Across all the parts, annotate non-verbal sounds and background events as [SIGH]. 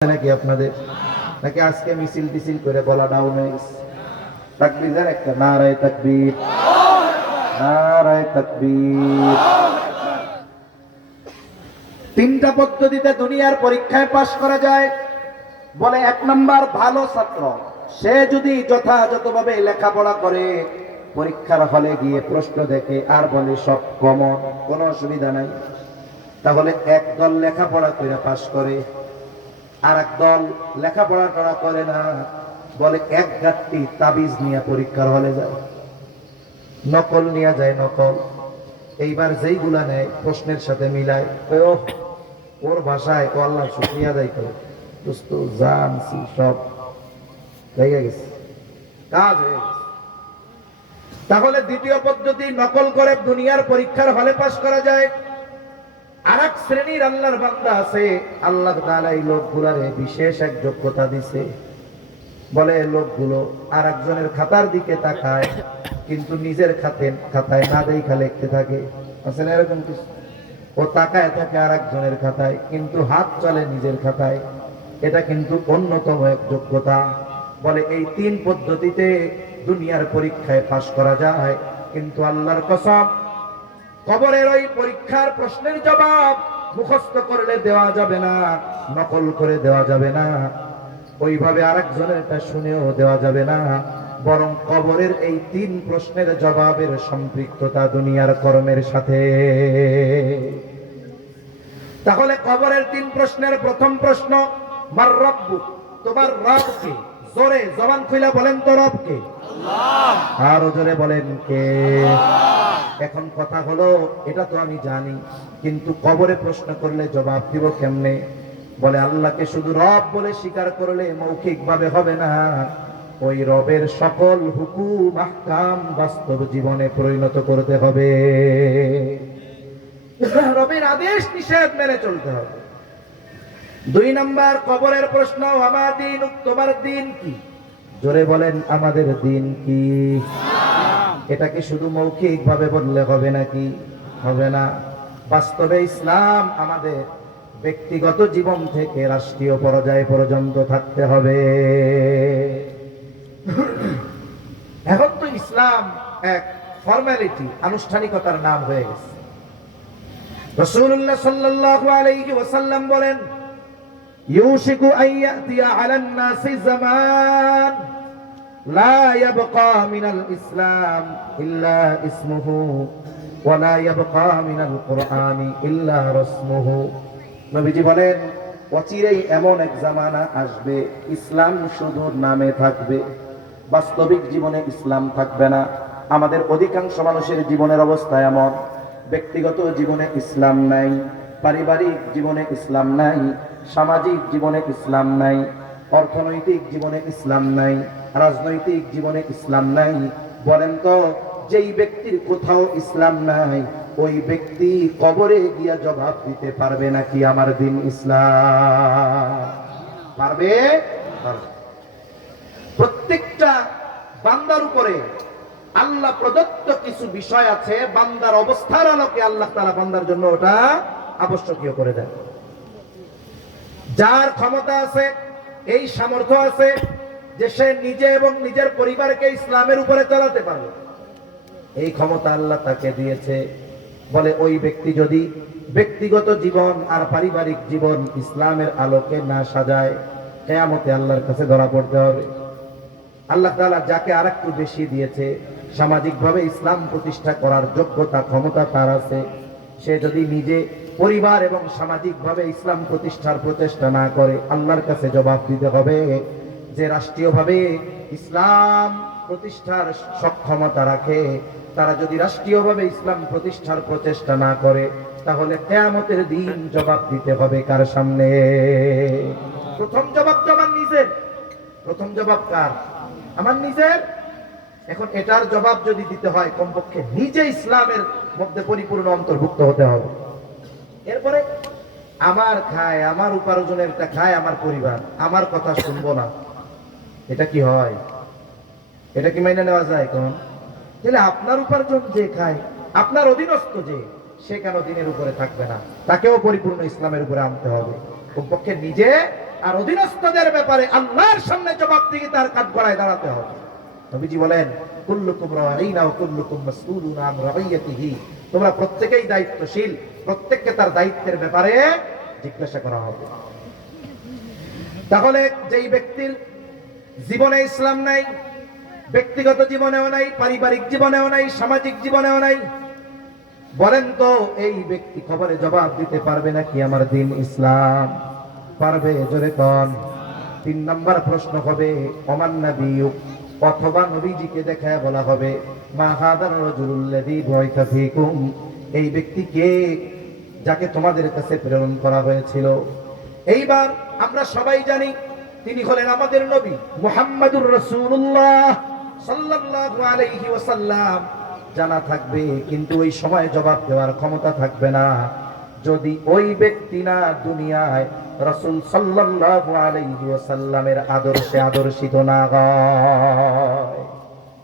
নাকি আপনাদের? নাকি আজকে মিছিল করে তাকবীরের একটা নারায় তাকবীর। নারায় তাকবীর। তিনটা পদ্ধতিতে দুনিয়ার পরীক্ষায় পাশ করা যায়। বলে এক নাম্বার, ভালো ছাত্র, সে যদি যথাযথভাবে লেখাপড়া করে, পরীক্ষার হলে গিয়ে প্রশ্ন দেখে আর বলে সব কমন কোনো অসুবিধা নাই। তাহলে একদল লেখাপড়া করে পাশ করে আর এক দল লেখাপড়া করা করে না বলে এক গাঁটটি তাবিজ নিয়ে পরীক্ষার হলে যায়। নকল নিয়ে যায় নকল। এইবার যেইগুলা নেয় প্রশ্নের সাথে মিলায়। ওহ, ওর ভাষায় ও আল্লাহ শুক্রিয়া দেয় করে দোস্ত জানছি সব গেছে। কাজ হয়ে তাহলে দ্বিতীয় পদ্ধতি নকল করে দুনিয়ার পরীক্ষার হলে পাশ করা যায়। শ্রেণির আল্লাহর বান্দা আছে, আল্লাহ তাআলা এই লোকগুলারে বিশেষ এক যোগ্যতা দিছে। বলে লোকগুলো আর একজনের খাতার দিকে তাকায়, কিন্তু নিজের খাতে খাতায় না দেখা লিখতে থাকে। না এরকম কিছু ও তাকায় থাকে আর একজনের খাতায়, কিন্তু হাত চলে নিজের খাতায়। এটা কিন্তু অন্যতম এক যোগ্যতা। বলে এই তিন পদ্ধতিতে দুনিয়ার পরীক্ষায় পাশ করা যায়, কিন্তু আল্লাহর কসম, কবরের ওই পরীক্ষার প্রশ্নের জবাব মুখস্থ করলে দেওয়া যাবে না নকল করে দেওয়া যাবে না। ওইভাবে আরেকজনেরটা শুনেও দেওয়া যাবে না। বরং কবরের এই তিন প্রশ্নের জবাবের সম্পৃক্ততা দুনিয়ার কর্মের সাথে। তাহলে কবরের তিন প্রশ্নের প্রথম প্রশ্ন মার রব্বু তোমার রবকে জোরে জবান খুলে বলেন তো রবকে আরও জোরে বলেন কে? এখন কথা হলো, এটা তো আমি জানি, কিন্তু কবরে প্রশ্ন করলে জবাব দিব কেমনে? বলে, আল্লাহকে শুধু রব বলে স্বীকার করলে মৌখিক ভাবে হবে না। ওই রবের সকল হুকুম, আহকাম বাস্তব জীবনে পরিণত করতে হবে। রবের আদেশ নিষেধ মেনে চলতে হবে। দুই নাম্বার কবরের প্রশ্ন, আমার দিন তোমার দিন কি? জোরে বলেন, আমাদের দিন কি? এটাকে শুধু মৌখিক ভাবে বললে হবে নাকি? হবে না। বাস্তবে ইসলাম আমাদের ব্যক্তিগত জীবন থেকে রাষ্ট্রীয় পর্যায়ে পর্যন্ত থাকতে হবে। এখন তো ইসলাম এক ফর্মালিটি, আনুষ্ঠানিকতার নাম হয়ে গেছে। রসুল্লাহ সাল্লাল্লাহু আলাইহি ওয়াসাল্লাম বলেন, ইউশিকু আন ইয়াতিয়া আলান নাসি জামান। لا يبقى من الإسلام إلا اسمه ولا يبقى من القرآن إلا رسمه নবীজি বলেন অচিরেই এমন এক জামানা আসবে ইসলাম শুধু নামে থাকবে বাস্তবিক জীবনে ইসলাম থাকবে না আমাদের অধিকাংশ মানুষের জীবনের অবস্থা এমন ব্যক্তিগত জীবনে ইসলাম নাই পারিবারিক জীবনে ইসলাম নাই সামাজিক জীবনে ইসলাম নাই অর্থনৈতিক জীবনে ইসলাম নাই রাজনৈতিক জীবনে ইসলাম নাই। বলেন তো, যেই ব্যক্তির কোথাও ইসলাম নাই, ওই ব্যক্তি কবরে গিয়া জবাব দিতে পারবে নাকি আমার দিন ইসলাম? পারবে। প্রত্যেকটা বান্দার উপরে আল্লাহ প্রদত্ত কিছু বিষয় আছে, বান্দার অবস্থার আলোকে আল্লাহ তারা বান্দার জন্য ওটা আবশ্যকীয় করে দেয় যার ক্ষমতা আছে, এই সামর্থ্য আছে যে সে নিজে এবং নিজের পরিবারকে ইসলামের উপরে চালাতে পারবে। এই ক্ষমতা আল্লাহ তাকে দিয়েছে। বলে ওই ব্যক্তি যদি ব্যক্তিগত জীবন আর পারিবারিক জীবন ইসলামের আলোকে না সাজায়, কেয়ামতে আল্লাহর কাছে ধরা পড়তে হবে। আল্লাহ তাআলা যাকে আর একটু বেশি দিয়েছে, সামাজিকভাবে ইসলাম প্রতিষ্ঠা করার যোগ্যতা, ক্ষমতা তার আছে। সে যদি নিজে পরিবার এবং সামাজিকভাবে ইসলাম প্রতিষ্ঠার প্রচেষ্টা না করে, আল্লাহর কাছে জবাব দিতে হবে। যে রাষ্ট্রীয়ভাবে ইসলাম প্রতিষ্ঠার সক্ষমতা রাখে, তারা যদি রাষ্ট্রীয়ভাবে ইসলাম প্রতিষ্ঠার প্রচেষ্টা না করে, তাহলে কেয়ামতের দিন জবাব দিতে হবে কার সামনে? প্রথম জবাব জবাব নিজের। প্রথম জবাব কার? আমার নিজের? এখন এটার জবাব যদি দিতে হয়, কমপক্ষে নিজে ইসলামের মধ্যে পরিপূর্ণ অন্তর্ভুক্ত হতে হবে। এরপরে, আমার খায়, আমার উপার্জনেরটা খায় আমার পরিবার, আমার কথা শুনব না। এটা কি হয়? এটা কি মাইনে নেওয়া যায় কোন তাহলে আপনার উপার্জন যে খায়, আপনার অধীনস্থ যে, সে কেন দিনের উপরে থাকবে না? তাকেও পরিপূর্ণ ইসলামের উপরে আনতে হবে। কমপক্ষে নিজে আর অধীনস্থদের ব্যাপারে আল্লাহর সামনে জবাব দিয়ে তার কাঠ গড়ায় দাঁড়াতে হবে। নবীজি বলেন, কুল্লুকুম রাঈনা ওয়া কুল্লুকুম মাসউলুন আন রাঈয়াতিহি। তোমরা প্রত্যেকেই দায়িত্বশীল, প্রত্যেককে তার দায়িত্বের ব্যাপারে জিজ্ঞাসা করা হবে। তাহলে যেই ব্যক্তির জীবনে ইসলাম নাই, ব্যক্তিগত জীবনেও নাই, পারিবারিক জীবনেও নাই, সামাজিক জীবনেও নাই। বলেন তো, এই ব্যক্তি খবরে জবাব দিতে পারবে নাকি আমার দিন ইসলাম? পারবে, জোরে কন। তিন নম্বর প্রশ্ন হবে অমান অথবা নবীজিকে দেখায় বলা হবে, মা রাজুলুল্লাযী বুইসা ফীকুম। এই ব্যক্তি কে যাকে তোমাদের কাছে প্রেরণ করা হয়েছিল? এইবার আমরা সবাই জানি তিনি হলেন আমাদের নবী মুহাম্মাদুর রাসূলুল্লাহ সাল্লাল্লাহু আলাইহি ওয়াসাল্লাম। জানা থাকবে, কিন্তু ওই সময় জবাব দেওয়ার ক্ষমতা থাকবে না। যদি ওই ব্যক্তি না দুনিয়ায় রাসূল সাল্লাল্লাহু আলাইহি ওয়াসাল্লামের আদর্শে আদর্শিত না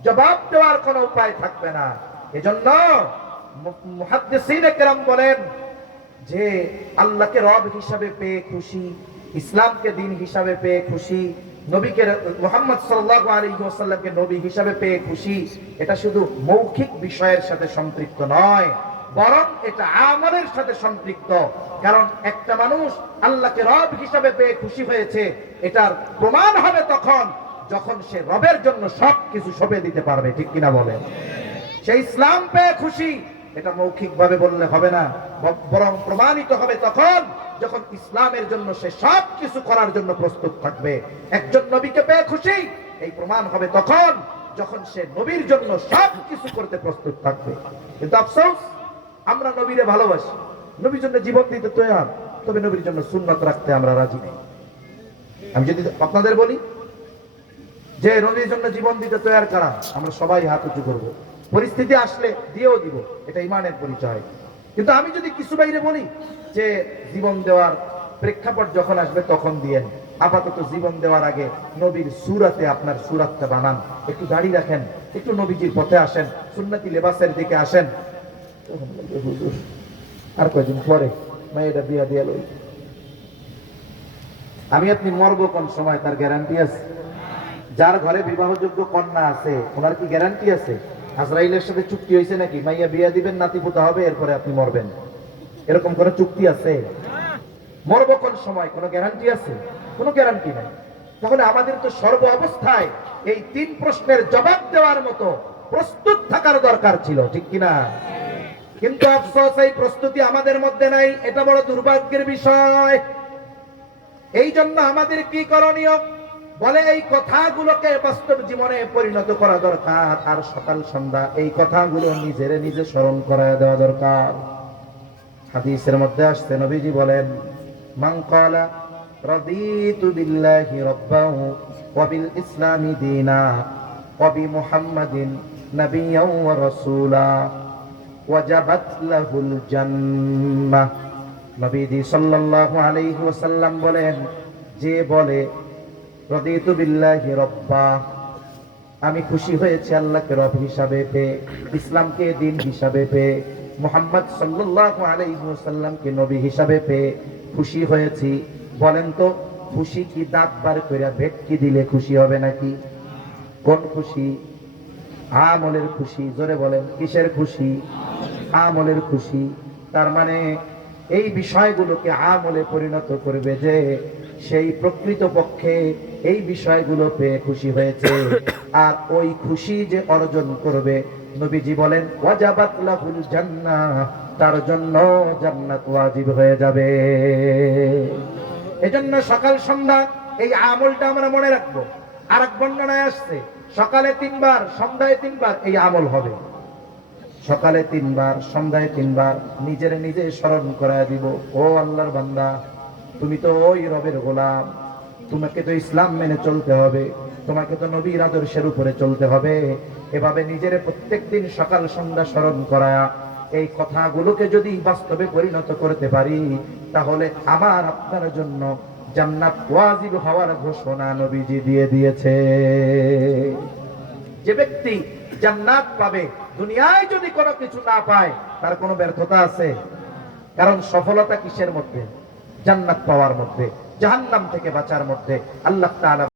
জবাব দেওয়ার কোনো উপায় থাকবে না। এজন্য মুহাদ্দিসিনে কেরাম বলেন যে, আল্লাহকে রব হিসাবে পেয়ে খুশি। ইসলামকে দিন হিসাবে পেয়ে খুশি, নবীকে মোহাম্মদ সাল্লাল্লাহু আলাইহি ওয়াসাল্লামকে নবী হিসাবে পেয়ে খুশি, এটা শুধু মৌখিক বিষয়ের সাথে সম্পৃক্ত নয়, বরং এটা আমলের সাথে সম্পৃক্ত। কারণ একটা মানুষ আল্লাহকে রব হিসাবে পেয়ে খুশি হয়েছে, এটার প্রমাণ হবে তখন যখন সে রবের জন্য সব কিছু সঁপে দিতে পারবে, ঠিক কিনা বলেন? সে ইসলাম পেয়ে খুশি, এটা মৌখিক ভাবে বললে হবে না বরং প্রমাণিত হবে তখন যখন ইসলামের জন্য সে সব কিছু করার জন্য প্রস্তুত থাকবে, একজন নবীকে পেয়ে খুশি। এই প্রমাণ হবে তখন যখন সে নবীর জন্য সব কিছু করতে প্রস্তুত থাকবে। কিন্তু আফসোস, আমরা নবীরে ভালোবাসি। নবীর জন্য জীবন দিতে তৈরি তবে নবীর জন্য সুন্নত রাখতে আমরা রাজি নেই। আমি যদি আপনাদের বলি যে নবীর জন্য জীবন দিতে তৈরি করা, আমরা সবাই হাত উঁচু করব। পরিস্থিতি আসলে দিয়েও দিব, এটা ইমানের পরিচয়। কিন্তু আমি যদি কিছু বাইরে বলি, যে জীবন দেওয়ার প্রেক্ষাপট যখন আসবে তখন দিয়েন আপাতত জীবন দেওয়ার আগে নবীর সুরাতে আপনার সুরাতটা বানান। একটু দাড়ি রাখেন, একটু নবীজির পথে আসেন, সুন্নতি লেবাসের দিকে আসেন। আর কয়দিন পরে মেয়েটা বিয়া দিয়া লই আমি আপনি মরব কোন সময় তার গ্যারান্টি আছে? যার ঘরে বিবাহযোগ্য কন্যা আছে, ওনার কি গ্যারান্টি আছে? আজরাইলের সাথে চুক্তি হয়েছে নাকি? মাইয়া বিয়া দিবেন, নাতি পুতা হবে, এরপরে আপনি মরবেন। এরকম কোন চুক্তি আছে? মরব কোন সময়? কোনো গ্যারান্টি আছে? কোনো গ্যারান্টি নাই। তাহলে আমাদের তো সর্ব অবস্থায় এই তিন প্রশ্নের জবাব দেওয়ার মতো প্রস্তুত থাকার দরকার ছিল, ঠিক কিনা? কিন্তু আফসোস, এই প্রস্তুতি আমাদের মধ্যে নাই, এটা বড় দুর্ভাগ্যের বিষয়। এই জন্য আমাদের কি করণীয়? বলে এই কথাগুলোকে বাস্তব জীবনে পরিণত করা দরকার। আর সকাল সন্ধ্যা এই কথাগুলো নিজের নিজে স্মরণ করা দেওয়া দরকার। হাদিসের মধ্যে আসছে, নবীজি বলেন ক্বালা রাদিতু বিল্লাহি রাব্বাহু ওয়া বিল ইসলামি দীনা ওয়া বি মুহাম্মাদিন নাবিয়্যান ওয়া রাসূলা ওয়াজাবাত লাহুল জান্নাহ। নবীজি সাল্লাল্লাহু আলাইহি ওয়াসাল্লাম বলেন, যে বলে রদিতু বিল্লাহি রব্বা। আমি খুশি হয়েছি আল্লাহকে রব হিসাবে পেয়ে, ইসলামকে দিন হিসাবে পেয়ে, মোহাম্মদ সাল্লাল্লাহু আলাইহি ওয়াসাল্লামকে নবী হিসাবে পেয়ে খুশি হয়েছি। বলেন তো, খুশি কি দাঁত বার করে ভেটকি দিলে খুশি হবে নাকি? কোন খুশি? আমলের খুশি, জোরে বলেন, কিসের খুশি? আমলের খুশি। তার মানে এই বিষয়গুলোকে আমলে পরিণত করবে যে সেই প্রকৃত পক্ষে এই বিষয়গুলো পেয়ে খুশি হয়েছে। [COUGHS] আর ওই খুশি যে অর্জন করবে নবীজি বলেন ওয়াজাবাত লাহুল জান্নাহ তার জন্য জান্নাত ওয়াজিব হয়ে যাবে। এজন্য সকাল সন্ধ্যা এই আমলটা আমরা মনে রাখব। আর এক বর্ণনায় আসছে সকালে তিনবার সন্ধ্যায় তিনবার এই আমল হবে। সকালে তিনবার সন্ধ্যায় তিনবার নিজের নিজে স্মরণ করায় দিব। ও আল্লাহর বান্দা তুমি তো ওই রবের গোলাম। তোমাকে তো ইসলাম মেনে চলতে হবে। তোমাকে তো নবীর আদর্শের উপরে চলতে হবে। এভাবে নিজের প্রত্যেক দিন সকাল সন্ধ্যা স্মরণ করা। এই কথাগুলোকে যদি বাস্তবে পরিণত করতে পারি, তাহলে আমার আপনার জন্য জান্নাত ওয়াজিব হওয়ার ঘোষণা নবীজি দিয়ে দিয়েছে। যে ব্যক্তি জান্নাত পাবে, দুনিয়ায় যদি কোনো কিছু না পায়, তার কোনো ব্যর্থতা আছে? কারণ সফলতা কিসের মধ্যে? জান্নাত পাওয়ার মধ্যে জাহান্নাম থেকে বাঁচার মধ্যে আল্লাহ তাআলা